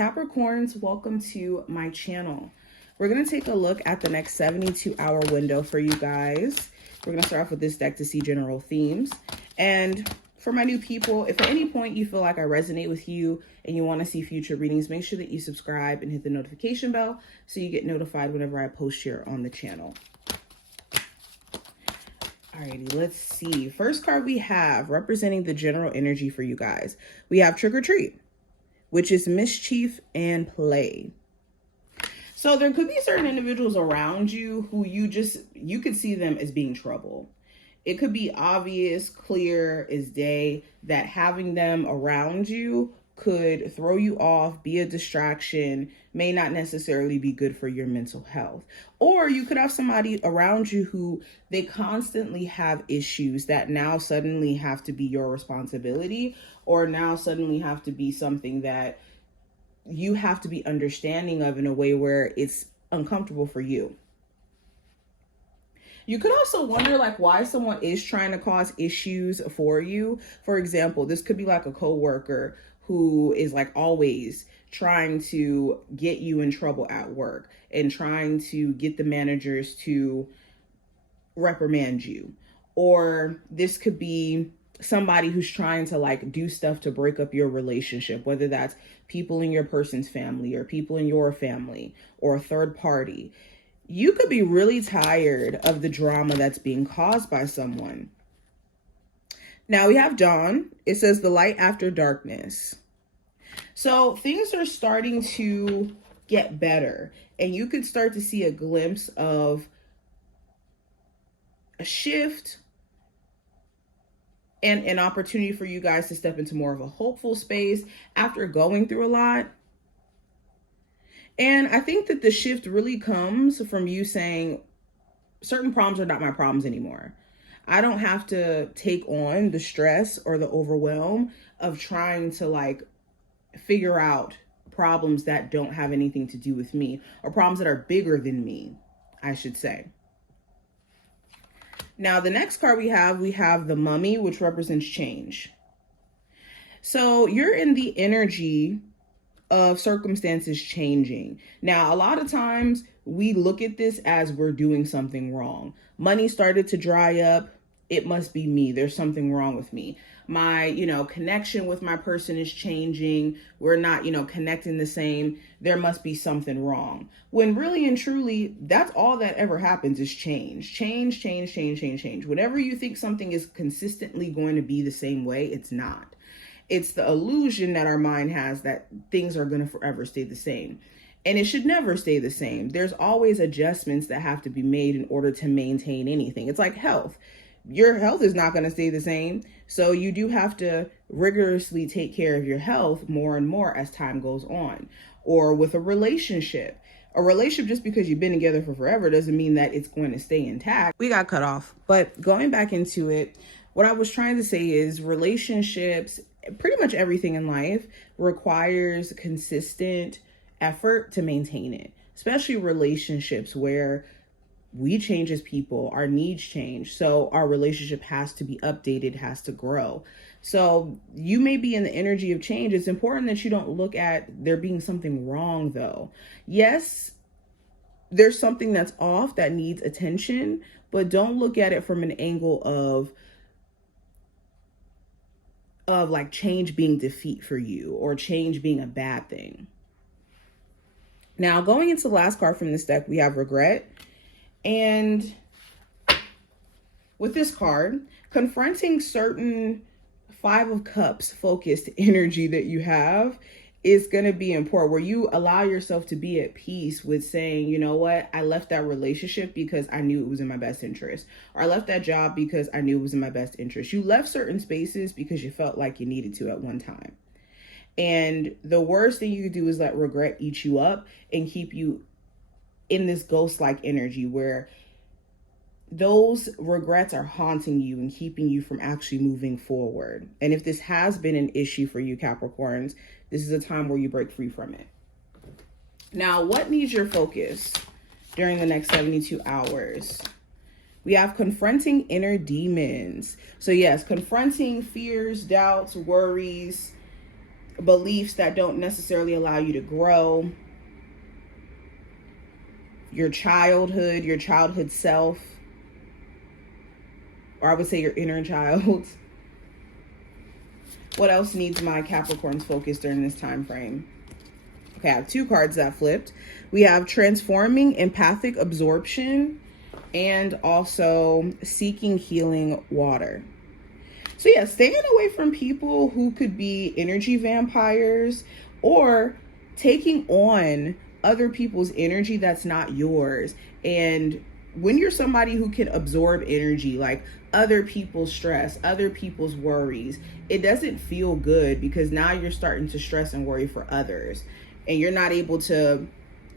Capricorns, welcome to my channel. We're going to take a look at the next 72-hour window for you guys. We're going to start off with this deck to see general themes. And for my new people, if at any point you feel like I resonate with you and you want to see future readings, make sure that you subscribe and hit the notification bell so you get notified whenever I post here on the channel. Alrighty, let's see. First card we have representing the general energy for you guys. We have Trick or Treat, which is mischief and play. So there could be certain individuals around you who you could see them as being trouble. It could be obvious, clear as day that having them around you could throw you off, be a distraction, may not necessarily be good for your mental health. Or you could have somebody around you who they constantly have issues that now suddenly have to be your responsibility, or now suddenly have to be something that you have to be understanding of in a way where it's uncomfortable for you. You could also wonder why someone is trying to cause issues for you. For example, this could be like a coworker who is always trying to get you in trouble at work and trying to get the managers to reprimand you. Or this could be somebody who's trying to do stuff to break up your relationship, whether that's people in your person's family or people in your family or a third party. You could be really tired of the drama that's being caused by someone. Now we have Dawn. It says the light after darkness. So things are starting to get better, and you could start to see a glimpse of a shift and an opportunity for you guys to step into more of a hopeful space after going through a lot. And I think that the shift really comes from you saying certain problems are not my problems anymore. I don't have to take on the stress or the overwhelm of trying to figure out problems that don't have anything to do with me, or problems that are bigger than me, I should say. Now, the next card we have the Mummy, which represents change. So you're in the energy of circumstances changing. Now, a lot of times we look at this as we're doing something wrong. Money started to dry up. It must be me. There's something wrong with me. My, connection with my person is changing. We're not, connecting the same. There must be something wrong. When really and truly, that's all that ever happens is change. Change, change, change, change, change. Whenever you think something is consistently going to be the same way, it's not. It's the illusion that our mind has that things are going to forever stay the same. And it should never stay the same. There's always adjustments that have to be made in order to maintain anything. It's like health. Your health is not going to stay the same. So you do have to rigorously take care of your health more and more as time goes on. Or with a relationship. A relationship, just because you've been together for forever, doesn't mean that it's going to stay intact. We got cut off. But going back into it, what I was trying to say is relationships, pretty much everything in life, requires consistent effort to maintain it. Especially relationships where we change as people, our needs change. So our relationship has to be updated, has to grow. So you may be in the energy of change. It's important that you don't look at there being something wrong though. Yes, there's something that's off that needs attention, but don't look at it from an angle of change being defeat for you or change being a bad thing. Now, going into the last card from this deck, we have regret. And with this card, confronting certain Five of Cups focused energy that you have is going to be important, where you allow yourself to be at peace with saying, you know what, I left that relationship because I knew it was in my best interest, or I left that job because I knew it was in my best interest. You left certain spaces because you felt like you needed to at one time. And the worst thing you could do is let regret eat you up and keep you in this ghost-like energy where those regrets are haunting you and keeping you from actually moving forward. And if this has been an issue for you, Capricorns, this is a time where you break free from it. Now, what needs your focus during the next 72 hours? We have confronting inner demons. So yes, confronting fears, doubts, worries, beliefs that don't necessarily allow you to grow, your childhood self, or I would say your inner child. What else needs my Capricorn's focus during this time frame? Okay, I have 2 cards that flipped. We have transforming empathic absorption and also seeking healing water. So yeah, staying away from people who could be energy vampires or taking on other people's energy that's not yours. And when you're somebody who can absorb energy, like other people's stress, other people's worries, it doesn't feel good because now you're starting to stress and worry for others. And you're not able to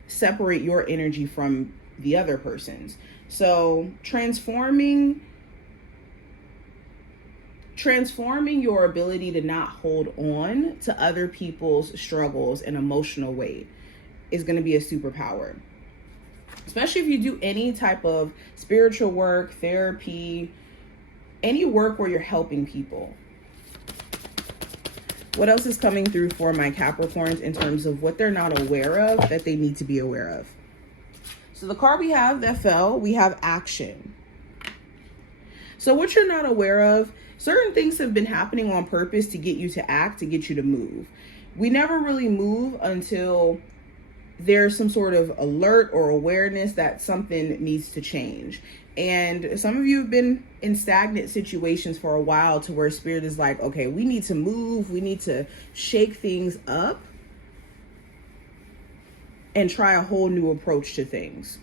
separate your energy from the other person's. So transforming your ability to not hold on to other people's struggles and emotional weight is going to be a superpower. Especially if you do any type of spiritual work, therapy, any work where you're helping people. What else is coming through for my Capricorns in terms of what they're not aware of that they need to be aware of? So the card we have that fell, we have action. So what you're not aware of, certain things have been happening on purpose to get you to act, to get you to move. We never really move until there's some sort of alert or awareness that something needs to change. And some of you have been in stagnant situations for a while to where spirit is like, okay, we need to move. We need to shake things up and try a whole new approach to things.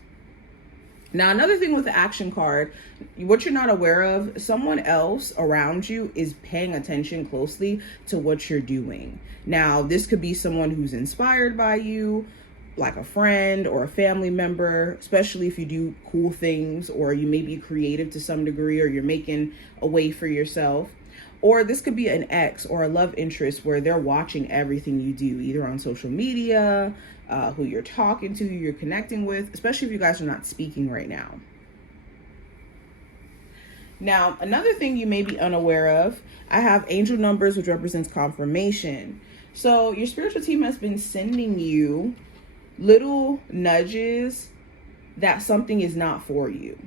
Now, another thing with the action card, what you're not aware of, someone else around you is paying attention closely to what you're doing. Now, this could be someone who's inspired by you, like a friend or a family member, especially if you do cool things or you may be creative to some degree or you're making a way for yourself. Or this could be an ex or a love interest where they're watching everything you do, either on social media, who you're talking to, who you're connecting with, especially if you guys are not speaking right now. Now, another thing you may be unaware of, I have angel numbers, which represents confirmation. So your spiritual team has been sending you little nudges that something is not for you.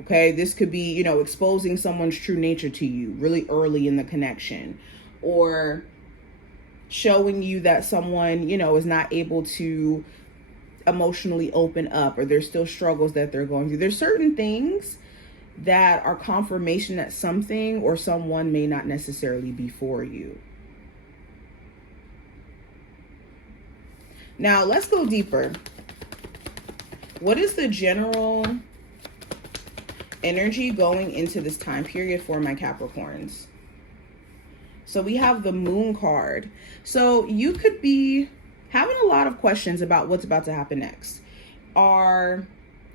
Okay, this could be, exposing someone's true nature to you really early in the connection, or showing you that someone, is not able to emotionally open up, or there's still struggles that they're going through. There's certain things that are confirmation that something or someone may not necessarily be for you. Now, let's go deeper. What is the general energy going into this time period for my Capricorns? So we have the Moon card. So you could be having a lot of questions about what's about to happen next. Are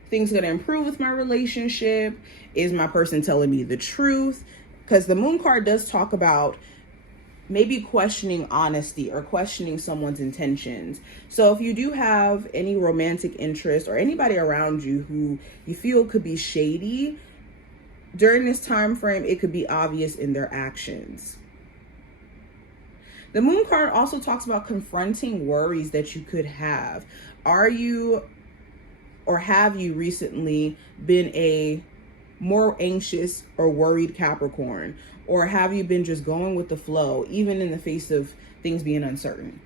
things going to improve with my relationship? Is my person telling me the truth? Because the Moon card does talk about maybe questioning honesty or questioning someone's intentions. So if you do have any romantic interest or anybody around you who you feel could be shady, during this time frame, it could be obvious in their actions. The Moon card also talks about confronting worries that you could have. Are you or have you recently been a more anxious or worried Capricorn? Or have you been just going with the flow, even in the face of things being uncertain?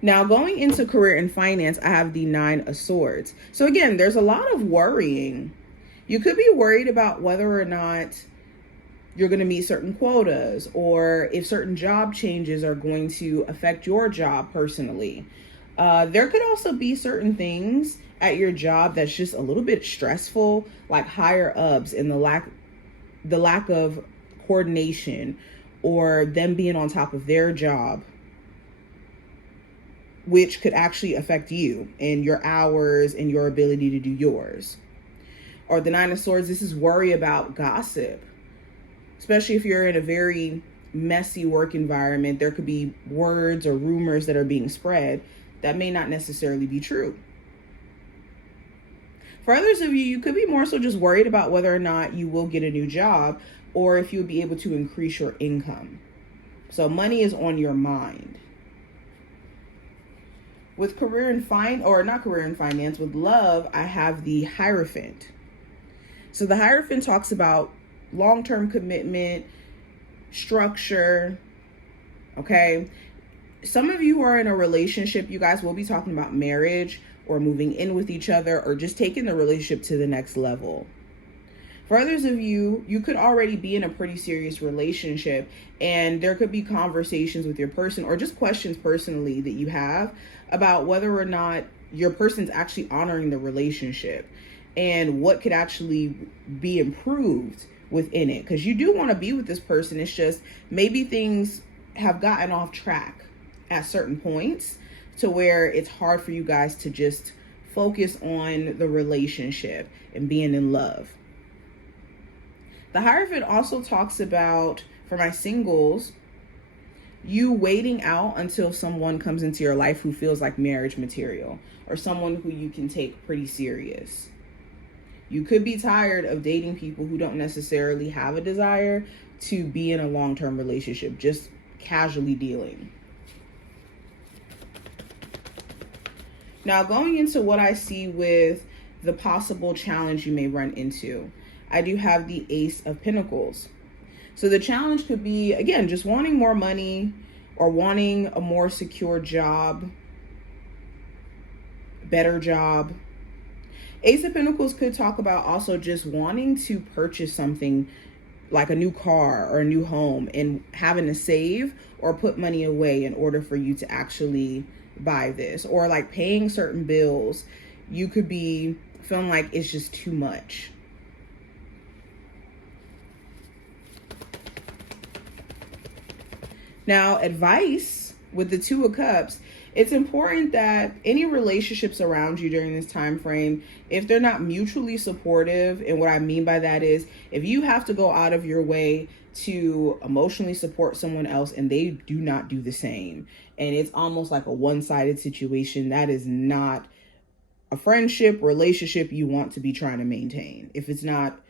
Now, going into career and finance, I have the 9 of Swords. So again, there's a lot of worrying. You could be worried about whether or not you're going to meet certain quotas, or if certain job changes are going to affect your job personally. There could also be certain things at your job that's just a little bit stressful, like higher ups and the lack of coordination, or them being on top of their job, which could actually affect you and your hours and your ability to do yours. Or the 9 of Swords, this is worry about gossip, especially if you're in a very messy work environment. There could be words or rumors that are being spread that may not necessarily be true. For others of you, you could be more so just worried about whether or not you will get a new job, or if you'll be able to increase your income. So money is on your mind. With career and not career and finance, with love, I have the Hierophant. So the Hierophant talks about long-term commitment, structure, okay? Some of you who are in a relationship, you guys will be talking about marriage or moving in with each other or just taking the relationship to the next level. For others of you, you could already be in a pretty serious relationship, and there could be conversations with your person or just questions personally that you have about whether or not your person's actually honoring the relationship and what could actually be improved within it. Because you do want to be with this person. It's just maybe things have gotten off track at certain points to where it's hard for you guys to just focus on the relationship and being in love. The Hierophant also talks about, for my singles, you waiting out until someone comes into your life who feels like marriage material or someone who you can take pretty serious. You could be tired of dating people who don't necessarily have a desire to be in a long-term relationship, just casually dealing. Now, going into what I see with the possible challenge you may run into, I do have the Ace of Pentacles. So the challenge could be, again, just wanting more money or wanting a more secure job, better job. Ace of Pentacles could talk about also just wanting to purchase something like a new car or a new home and having to save or put money away in order for you to actually buy this, or like paying certain bills. You could be feeling like it's just too much. Now, advice with the Two of Cups, it's important that any relationships around you during this time frame, if they're not mutually supportive, and what I mean by that is if you have to go out of your way to emotionally support someone else and they do not do the same, and it's almost like a one-sided situation, that is not a friendship, relationship you want to be trying to maintain if it's not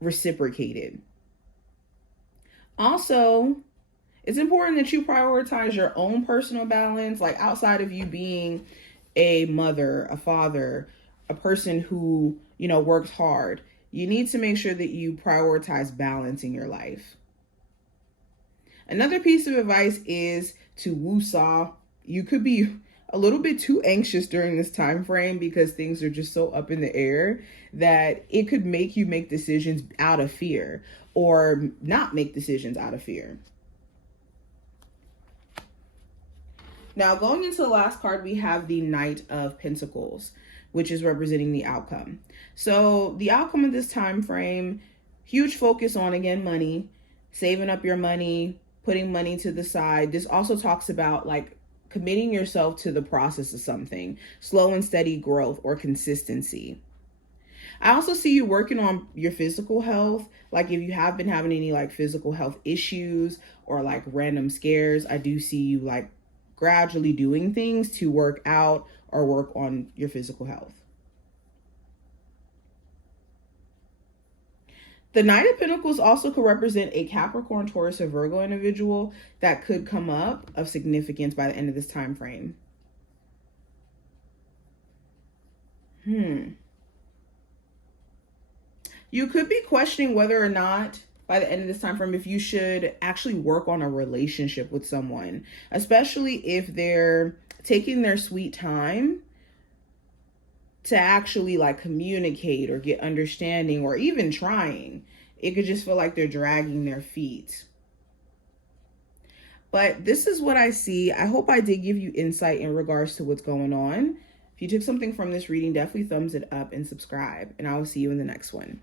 reciprocated. Also, it's important that you prioritize your own personal balance, like outside of you being a mother, a father, a person who, works hard. You need to make sure that you prioritize balance in your life. Another piece of advice is to woo-saw. You could be a little bit too anxious during this time frame because things are just so up in the air that it could make you make decisions out of fear or not make decisions out of fear. Now, going into the last card, we have the Knight of Pentacles, which is representing the outcome. So the outcome of this time frame, huge focus on, again, money, saving up your money, putting money to the side. This also talks about like committing yourself to the process of something, slow and steady growth or consistency. I also see you working on your physical health. Like if you have been having any like physical health issues or like random scares, I do see you like gradually doing things to work out or work on your physical health. The Knight of Pentacles also could represent a Capricorn, Taurus, or Virgo individual that could come up of significance by the end of this time frame. You could be questioning whether or not by the end of this time frame, if you should actually work on a relationship with someone, especially if they're taking their sweet time to actually like communicate or get understanding or even trying. It could just feel like they're dragging their feet. But this is what I see. I hope I did give you insight in regards to what's going on. If you took something from this reading, definitely thumbs it up and subscribe, and I will see you in the next one.